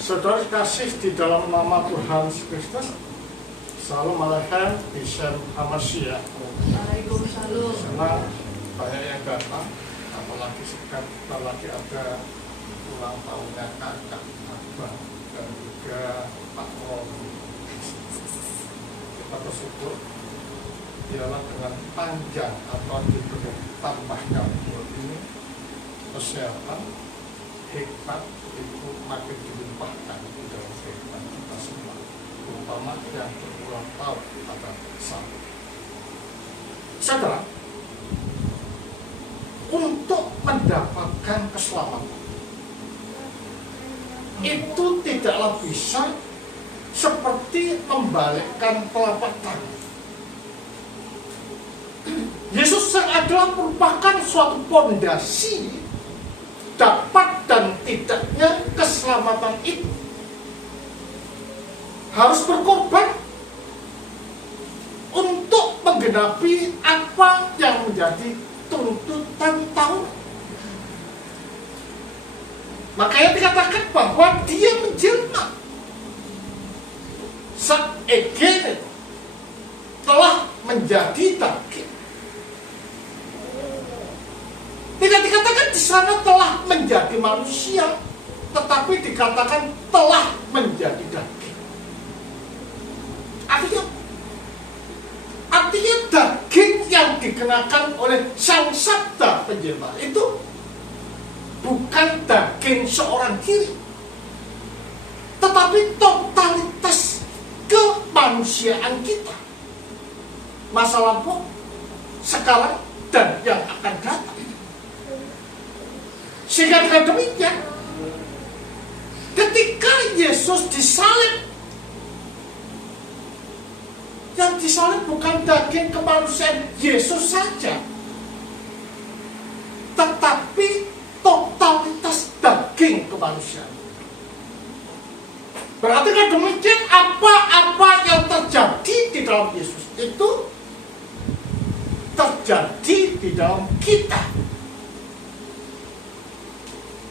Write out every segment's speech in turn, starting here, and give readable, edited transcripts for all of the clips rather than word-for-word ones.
Saudara kasih di dalam nama Tuhan Yesus Kristus, Salam alaikum, Bishem Hamasya. Waalaikumsalam. Senang banyak yang datang, apalagi sekarang lagi ada ulang tahunnya kakak Abah dan juga Pak Romi. Kita bersyukur ialah dengan panjang atau diberi tambahkan umur ini, kesehatan, hikmat itu makin dilimpahkan di dalam kehidupan kita semua, terutama yang berulang tahun pada saat. Saudara, untuk mendapatkan keselamatan itu tidaklah bisa seperti membalikkan telapak tangan. Yesus adalah merupakan suatu pondasi dapat dan tidaknya keselamatan itu. Harus berkorban untuk menggenapi apa yang menjadi tuntutan Taurat. Makanya dikatakan bahwa dia menjelma. Seegene telah menjadi daging. Tidak dikatakan di sana telah menjadi manusia, tetapi dikatakan telah menjadi daging. Artinya daging yang dikenakan oleh Sang Sabda Penjelma itu bukan daging seorang diri, tetapi totalitas kemanusiaan kita, masa lampau, sekarang, dan yang akan datang. Sehingga dengan demikian, ketika Yesus disalib, yang disalib bukan daging kemanusiaan Yesus saja, tetapi totalitas daging kemanusiaan. Berarti dengan demikian, apa-apa yang terjadi di dalam Yesus itu terjadi di dalam kita.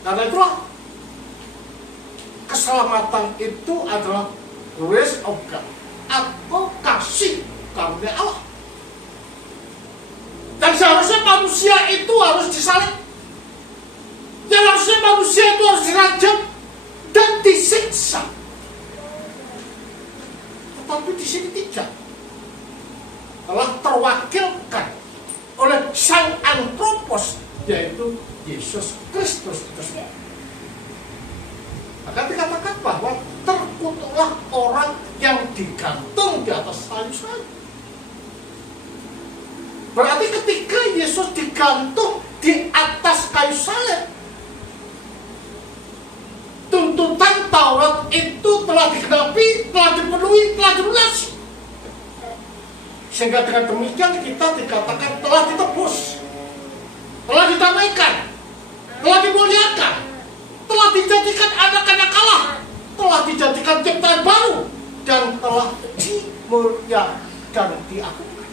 Karena itulah keselamatan itu adalah grace of God atau kasih karunia Allah. Dan seharusnya manusia itu harus disalib. Dan harusnya manusia itu harus dirajam dan disiksa. Tetapi di sini tidak. Telah terwakilkan oleh Sang Anthropos, yaitu Yesus Kristus itu sendiri. Maka dikatakan bahwa terkutuklah orang yang digantung di atas kayu salib. Berarti ketika Yesus digantung di atas kayu salib, tuntutan Taurat itu telah digenapi, telah dipenuhi, telah dilunasi. Sehingga dengan demikian kita dikatakan telah ditebus, telah didamaikan, telah dimuliakan, telah dijadikan anak-anak Allah, telah dijadikan ciptaan baru, dan telah dimuliakan dan diagungkan.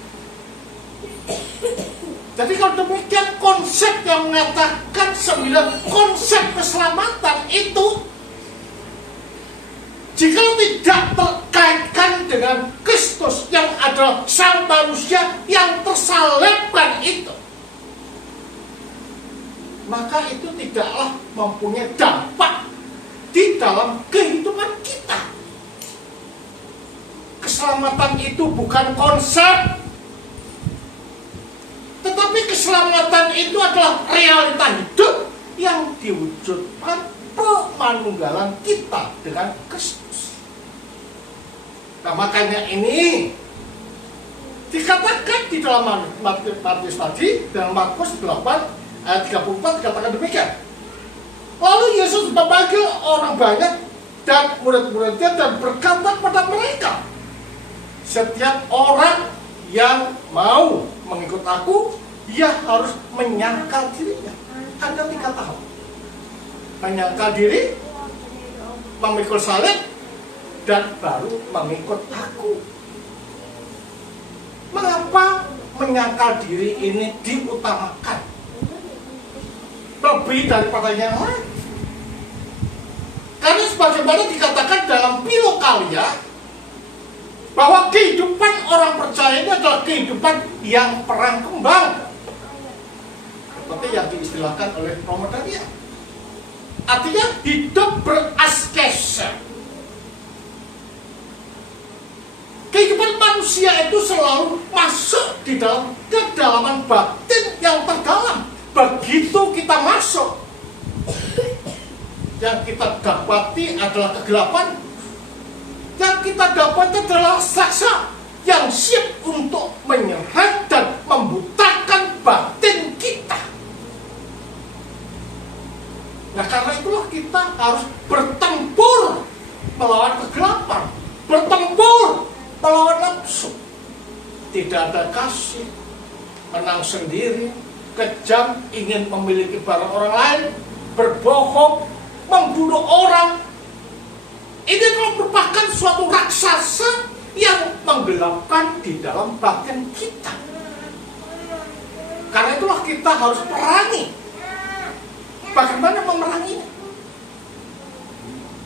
Jadi kalau demikian, konsep yang mengatakan 9 konsep keselamatan itu, jika tidak terkaitkan dengan Kristus yang adalah sang manusia yang tersalibkan itu, maka itu tidaklah mempunyai dampak di dalam kehidupan kita. Keselamatan itu bukan konsep, tetapi keselamatan itu adalah realita hidup yang diwujudkan pemanunggalan kita dengan Kristus. Nah, makanya ini dikatakan di dalam Matius tadi, dalam Markus 8 ayat 34 dikatakan demikian. Lalu Yesus memanggil orang banyak dan murid-muridnya dan berkata kepada mereka, setiap orang yang mau mengikut aku, ia harus menyangkal dirinya. Ada 3 tahap: menyangkal diri, memikul salib, dan baru mengikut aku. Mengapa menyangkal diri ini diutamakan lebih daripada yang lain? Karena sebagaimana dikatakan dalam Filokalia, bahwa kehidupan orang percaya ini adalah kehidupan yang perang kembang, seperti yang diistilahkan oleh Romo Daniel. Artinya hidup beraskesa. Kehidupan manusia itu selalu masuk di dalam kedalaman batin yang terdalam. Begitu kita masuk, yang kita dapati adalah kegelapan. Yang kita dapati adalah saksa yang siap untuk menyerang dan membutakan batin kita. Nah, karena itulah kita harus bertempur melawan kegelapan, bertempur melawan nafsu. Tidak ada kasih, menang sendiri, kejam, ingin memiliki barang orang lain, berbohong, membunuh orang. Ini merupakan suatu raksasa yang menggelapkan di dalam batin kita. Karena itulah kita harus perangi. Bagaimana memerangi?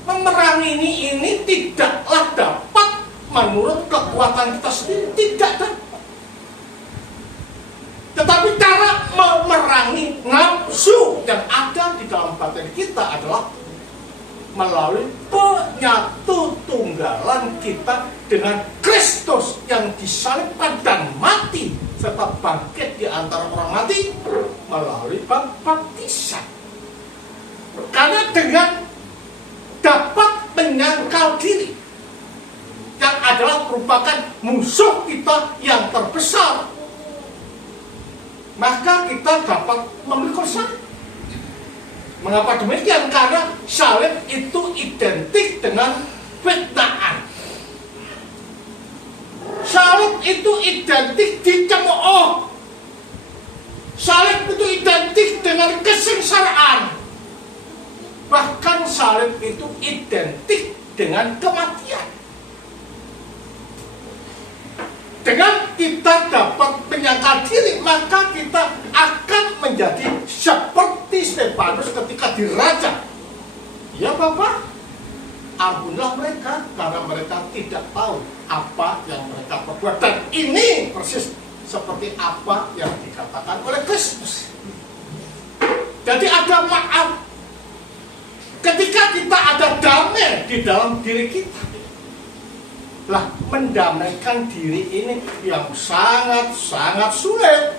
Memerangi ini tidaklah dapat menurut kekuatan kita sendiri, tidak dapat. Tetapi cara memerangi nafsu yang ada di dalam batin kita adalah melalui penyatu tunggalan kita dengan Kristus yang disalibkan dan mati serta bangkit di antara orang mati melalui baptisan. Karena dengan dapat menyangkal diri yang adalah merupakan musuh kita yang terbesar, maka kita dapat memikul salib. Mengapa demikian? Karena salib itu identik dengan fitnaan. Salib itu identik dicemooh. Salib itu identik dengan kesengsaraan. Bahkan salib itu identik dengan kematian. Dengan kita dapat menyangkal diri, maka kita akan menjadi seperti Stefanus ketika diraja. Ya Bapak, ampunilah mereka karena mereka tidak tahu apa yang mereka perbuat. Dan ini persis seperti apa yang dikatakan oleh Kristus. Jadi ada maaf ketika kita ada damai di dalam diri kita. Lah, mendamaikan diri ini yang sangat-sangat sulit.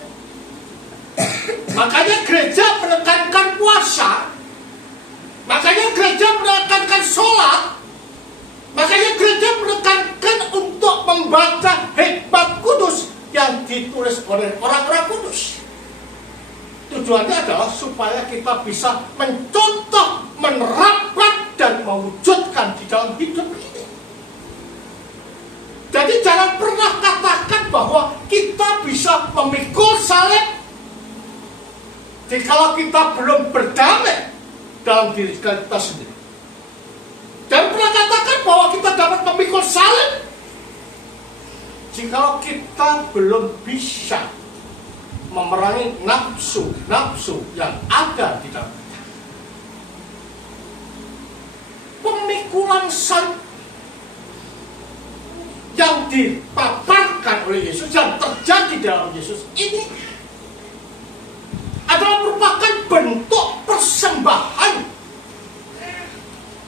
Makanya gereja menekankan puasa. Makanya gereja menekankan sholat. Makanya gereja menekankan untuk membaca hikmat kudus yang ditulis oleh orang-orang kudus. Tujuannya adalah supaya kita bisa mencontoh, menerapkan, dan mewujudkan di dalam hidup ini. Jadi jangan pernah katakan bahwa kita bisa memikul salib jika kita belum berdamai dalam diri kita sendiri. Dan pernah katakan bahwa kita dapat memikul salib jika kita belum bisa memerangi nafsu yang ada di dalam kita. Pemikulan salib yang dipaparkan oleh Yesus, yang terjadi dalam Yesus ini adalah merupakan bentuk persembahan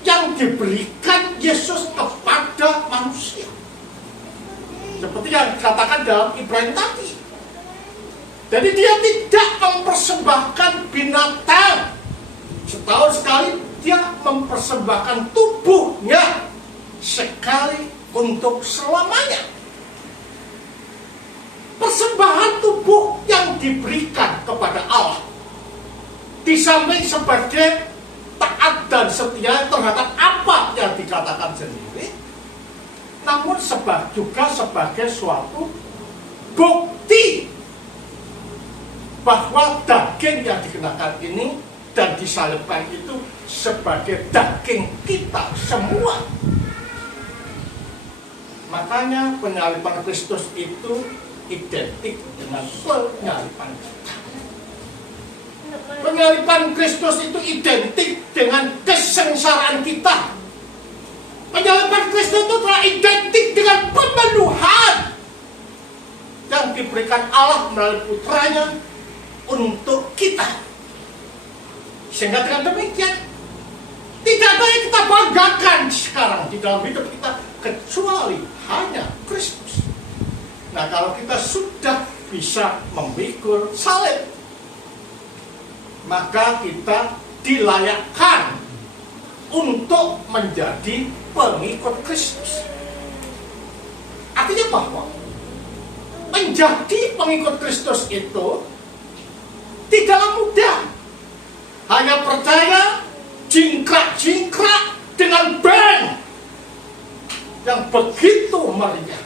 yang diberikan Yesus kepada manusia. Seperti yang dikatakan dalam Ibrani tadi. Jadi dia tidak mempersembahkan binatang. Setahun sekali dia mempersembahkan tubuhnya sekali untuk selamanya. Persembahan tubuh yang diberikan kepada Allah, di samping sebagai taat dan setia terhadap apa yang dikatakan sendiri, namun juga sebagai suatu bukti bahwa daging yang dikenakan ini dan disalibkan itu sebagai daging kita semua. Makanya penyaliban Kristus itu identik dengan penyaliban kita. Penyaliban Kristus itu identik dengan kesengsaraan kita. diberikan Allah melalui putranya untuk kita. Sehingga dengan demikian tidak ada yang kita banggakan sekarang di dalam hidup kita kecuali hanya Kristus. Nah, kalau kita sudah bisa memikul salib, maka kita dilayakkan untuk menjadi pengikut Kristus. Artinya bahwa menjadi pengikut Kristus itu tidaklah mudah. Hanya percaya jingkrak-jingkrak dengan band yang begitu meriah,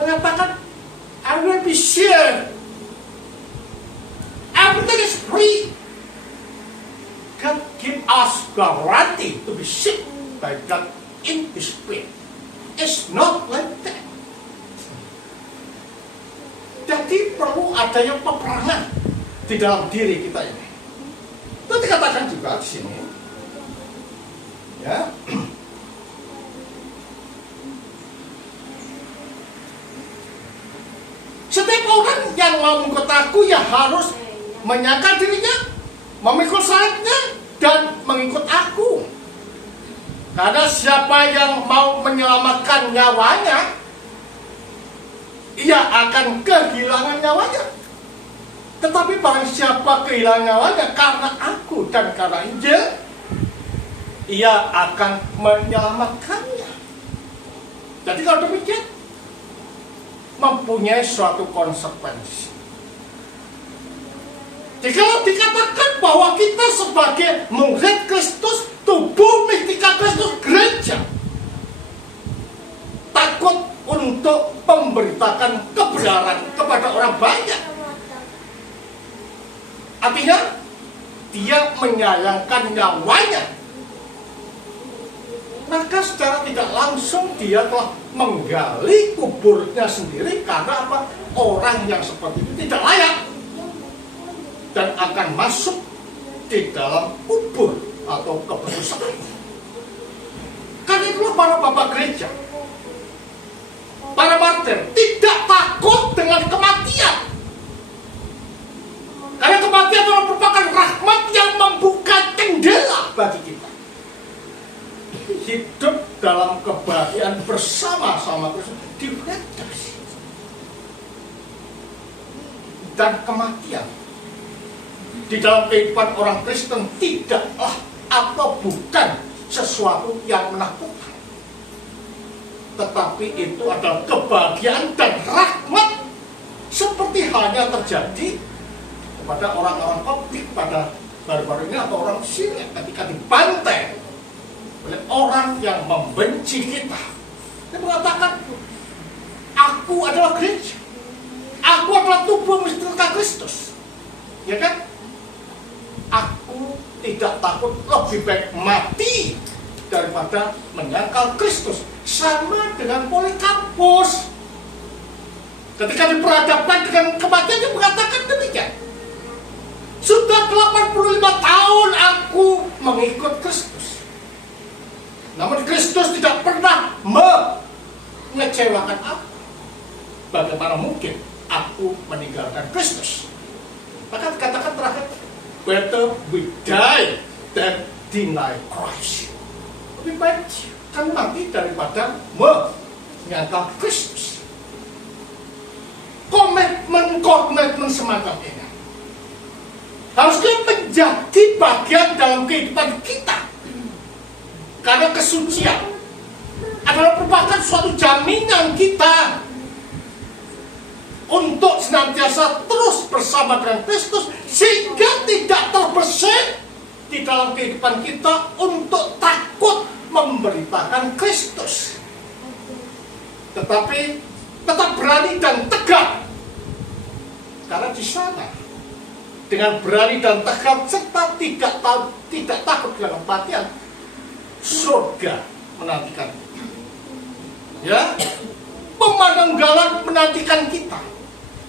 mengatakan I will be sure everything is free. God give us guarantee to be saved by God in His Spirit. It's not like that. Jadi perlu adanya peperangan di dalam diri kita ini. Itu dikatakan juga di sini. Ya. Setiap orang yang mau mengikut aku ya harus menyangkal dirinya, memikul salibnya, dan mengikut aku. Karena siapa yang mau menyelamatkan nyawanya, ia akan kehilangan nyawanya. Tetapi barang siapa kehilangan nyawanya karena aku dan karena Injil, ia akan menyelamatkannya. Jadi kalau demikian, mempunyai suatu konsekuensi. Jika dikatakan bahwa kita sebagai murid Kristus, tubuh mistika Kristus, gereja, takut untuk memberitakan kebenaran kepada orang banyak. Artinya, dia menyayangkan nyawanya. Maka secara tidak langsung dia telah menggali kuburnya sendiri. Karena apa? Orang yang seperti itu tidak layak dan akan masuk di dalam kubur atau keberusahaan. Karena itulah para bapak gereja, para martir tidak takut dengan kematian. Karena kematian adalah merupakan rahmat yang membuka jendela bagi kita. Hidup dalam kebahagiaan bersama-sama Kristus di redempsi. Dan kematian di dalam kehidupan orang Kristen tidaklah atau bukan sesuatu yang menakutkan. Tetapi itu adalah kebahagiaan dan rahmat, seperti halnya terjadi kepada orang-orang Koptik pada baru-baru ini, atau orang Syria ketika dibantai oleh orang yang membenci kita. Dia mengatakan, aku adalah gereja, aku adalah tubuh mistika Kristus, ya kan? Aku tidak takut, lebih baik mati daripada menyangkal Kristus. Sama dengan Polikarpus, ketika diperhadapkan dengan kematian, dia mengatakan demikian. Sudah 85 tahun aku mengikut Kristus, namun Kristus tidak pernah mengecewakan aku. Bagaimana mungkin aku meninggalkan Kristus? Maka dikatakan terakhir, better we die than deny Christ. Lebih baik kami mati daripada menyangkal Kristus. Komitmen semacam ini harusnya menjadi bagian dalam kehidupan kita. Karena kesucian adalah merupakan suatu jaminan kita untuk senantiasa terus bersama dengan Kristus, sehingga tidak terbesit di dalam kehidupan kita untuk takut memberitakan Kristus, tetapi tetap berani dan tegak. Karena di sana dengan berani dan tegak serta tidak takut dengan kematian, surga menantikan kita. Ya, pemanunggalan menantikan kita,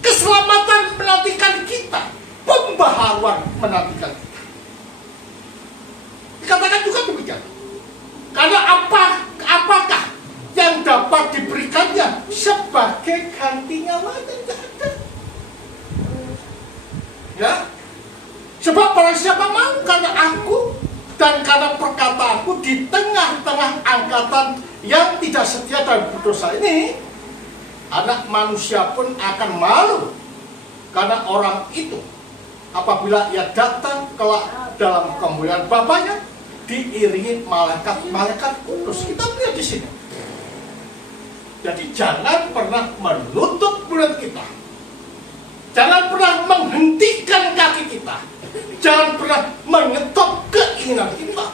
keselamatan menantikan kita, pembaharuan menantikan kita. Dikatakan juga demikian. Karena apakah yang dapat diberikannya sebagai ganti nyawa? Tidak ada. di tengah-tengah angkatan yang tidak setia dan berdosa ini, anak manusia pun akan malu. Karena orang itu apabila ia datang kelak dalam kemuliaan Bapaknya diiringi malaikat-malaikat kudus. Kita lihat di sini. Jadi jangan pernah menutup mulut kita. Jangan pernah menghentikan kaki kita. Jangan pernah menyetop keinginan kita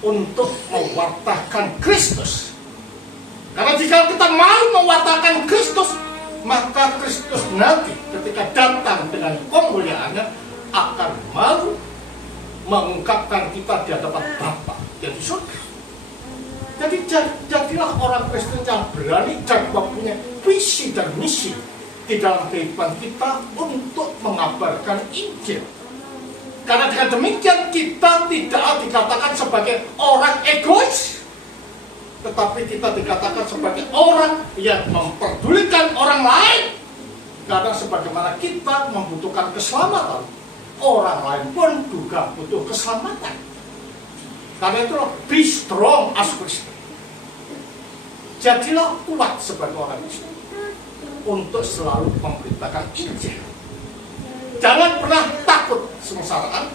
untuk mewartakan Kristus. Karena jika kita mau mewartakan Kristus, maka Kristus nanti ketika datang dengan kemuliaannya akan malu mengungkapkan kita di hadapan Bapa yang di surga. Jadi jadilah orang Kristen yang berani dan mempunyai visi dan misi di dalam kehidupan kita untuk mengabarkan Injil. Karena dengan demikian kita tidak dikatakan sebagai orang egois, tetapi kita dikatakan sebagai orang yang memperdulikan orang lain. Karena sebagaimana kita membutuhkan keselamatan, orang lain pun juga butuh keselamatan. Karena itu be strong as Christian. Jadilah kuat sebagai orang Kristen untuk selalu memberitakan Injil. Jangan pernah takut sengsaraan,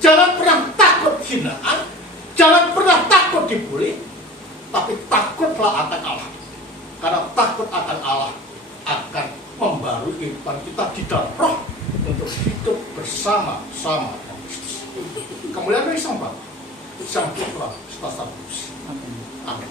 jangan pernah takut hinaan, jangan pernah takut dibully, tapi takutlah akan Allah. Karena takut akan Allah akan membarui kehidupan kita di dalam roh untuk hidup bersama-sama dengan Kristus. Kemuliaan dari Sang Bapa, Sang Putra, serta Sang Kudus. Amin.